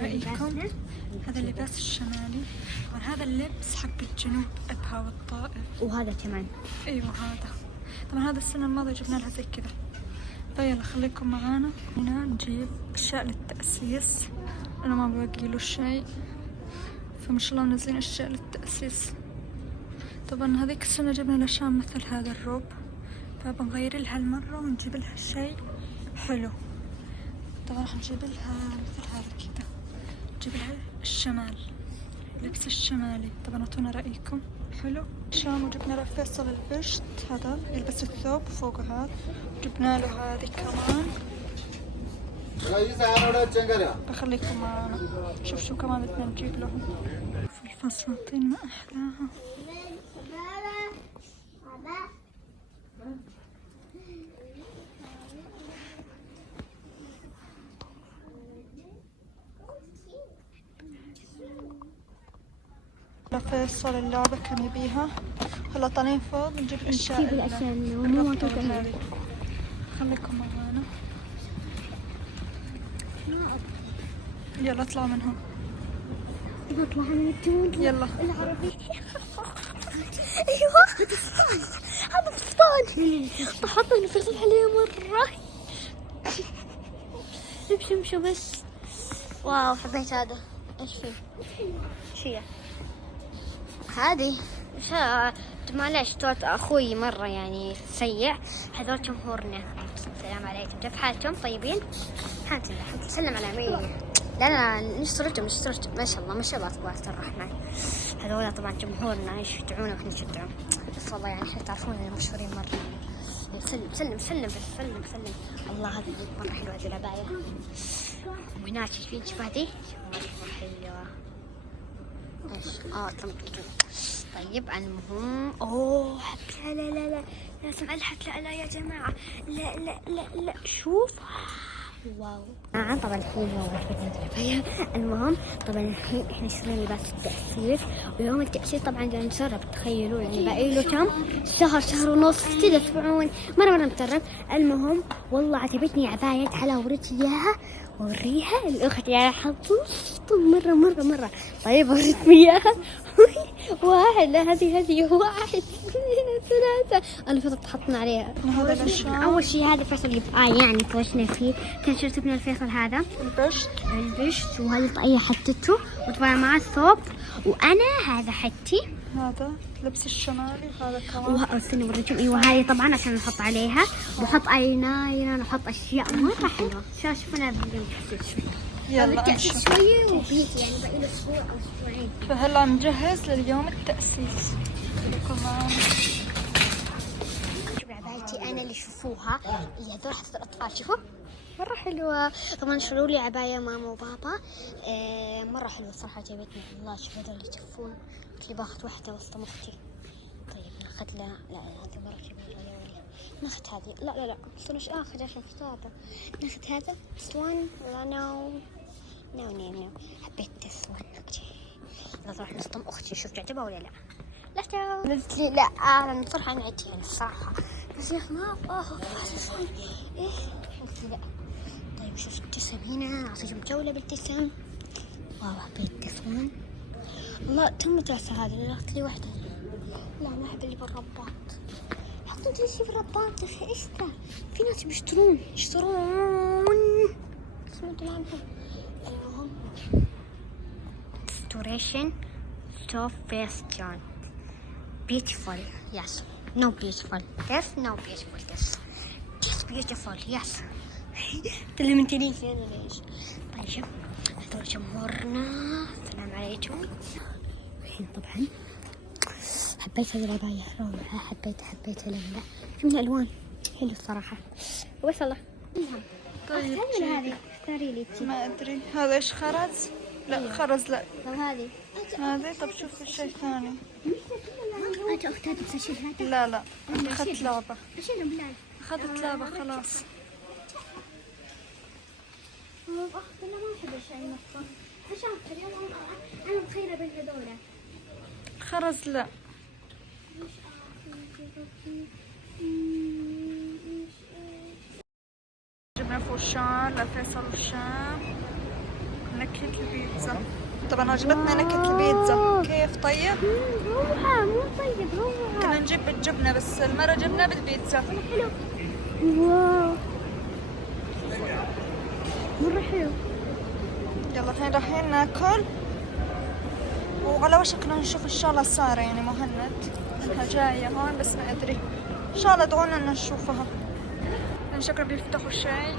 رأيكم. هذا اللباس الشمالي، وهذا اللبس حق الجنوب، أبها والطائف. وهذا كمان. أيوة هذا. طبعا هذا السنة الماضية جبنا لها زي كذا. فيلا خليكم معانا. هنا نجيب أشياء للتأسيس، أنا ما باقي له شيء، فما شاء الله منزلين أشياء للتأسيس. طبعا هذيك السنة جبنا لشام مثل هذا الروب، فبنغير لها المرة ونجيب لها شيء حلو. طبعا راح نجيب لها مثل هذا كذا، نجيب لها الشمال، لبس الشمالي. طبعا اعطونا رأيكم. حلو. شام وجبنا له فيصل البشت، هذا يلبس الثوب فوق هذا، جبنا له هذه كمان. بخليكم معانا. شوف شو كمان بدنا نجيب لهم. في فساتين ما أحلاها. فيصل اللعبة كان يبيها، هلا طالعين فوق نجيب أشياء هذه. خليكم معانا. يلا اطلع من هون. نطلع من الجنود. يلا. العربي. ايوه هذا فستان. ضحكنا نفرص عليه مرة. امشوا بس. واو حبيت هذا. ايش فيه؟ شيء هذه معلش توت اخوي مرة يعني سيء. هذول جمهورنا، السلام عليكم، كيف حالكم؟ طيبين؟ الحمد لله. سلم على مين؟ لا نشتركم ما شاء الله تبارك الرحمن. هذول طبعا جمهورنا يشجعونا واحنا نشجعهم، بس والله يعني احنا تعرفون اننا مشهورين مرة. سلم. الله هذا مرة حلوة هذه العباية. وهناك شوف هذه مرة حلوة. ايش؟ طيب المهم لا لازم الحق. لا يا جماعة، لا شوف. واو. طبعا الحين المهم طبعا الحين احنا شرينا لباس التأسيس، ويوم التأسيس طبعا قاعد نسرب. تخيلوا يعني باقي له كم شهر ونص كذا، تسمعون مرة مترب. المهم والله عجبتني عباية، تعالى اوريك اياها وريها الاخت يعني حطوط مرة. طيب اوريكم اياها. واحد، لا هذه 1 2 3. انا فضلت حطنا عليها. اول شيء هذا فيصل يعني فوشنا فيه. كان شريت من الفيصل هذا البشت، وهذه الطاقية حطته، وطبعا مع الثوب، وانا هذا حتي، هذا لبس الشمالي، هذا كمان. استنى اوريكم. ايوه هذه طبعا عشان نحط عليها، وحط ايلاينر، نحط اشياء مرة حلوة. شوفنا يلا شوية وبيت يعني باقي له اسبوع او اسبوعين. فهلا نجهز لليوم التأسيس. خليكم معنا. شوفي عبايتي انا اللي شوفوها، اللي هذول حتى الاطفال، شوفوا مرة حلوة. طبعا شروا لي عباية ماما وبابا، مرة حلوة الصراحة عجبتني. الله شوفوا هذول اللي تشوفون. قلت لي باخذ واحدة وسط اختي. طيب ناخذ لا هذه مرة كبيرة. ناخذ هذه. لا استنى ايش اخذ عشان خطابة. ناخذ هذا سوان ولا نو. حبيت السوان. يلا نروح نصطم اختي نشوف تعجبها ولا لا. قلت لي لا انا صراحة انا عدتي يعني الصراحة، بس يا اخي ما ايه قلت لي لا. طيب شوف ابتسم هنا، اعطيكم جولة بابتسام. واو حبيت السوان. والله تم جالسة هذه، اخذت لي واحدة. لا انا احب اللي بالرباط. حطوا جنسي في الرباط يا اخي. ايش ذا؟ في ناس بيشترون سمعتوا عنهم. المهم restoration soft face joint beautiful yes no beautiful this no beautiful this beautiful yes. تلمنتني فين ليش؟ طيب هذول جمهورنا، السلام عليكم. الحين طبعا حبيت هذه العباية روعة، حبيتها لله. من الألوان حلو الصراحة. وبس الله. طيب هذه اختاري لي. ما أدري هذا إيش خرز؟ لا خرز لا. طب هذه طب شوف الشيء ثاني. أنت أختاري تسوي هذا؟ لا أخذت لعبة. أشيله بلال. أخذت لعبة خلاص. أنا ما أحب الشيء المفصل. فشافت اليوم أنا مخيرة بين هذول. خرز لا. جبنا فوشان لفيصل وشام. نكهة البيتزا. طبعا عجبتنا نكهة البيتزا كيف طيب؟ روعة مو طيب روعة. كنا نجيب بالجبنة بس المرة جبنا بالبيتزا. حلو. واو مرة حلو. يلا الحين رايحين ناكل وعلى وشكنا نشوف ان شاء الله سارة يعني مهند انها جاية هون بس ما ادري ان شاء الله ادعونا ان نشوفها. ان شكلهم بيفتحوا شيء.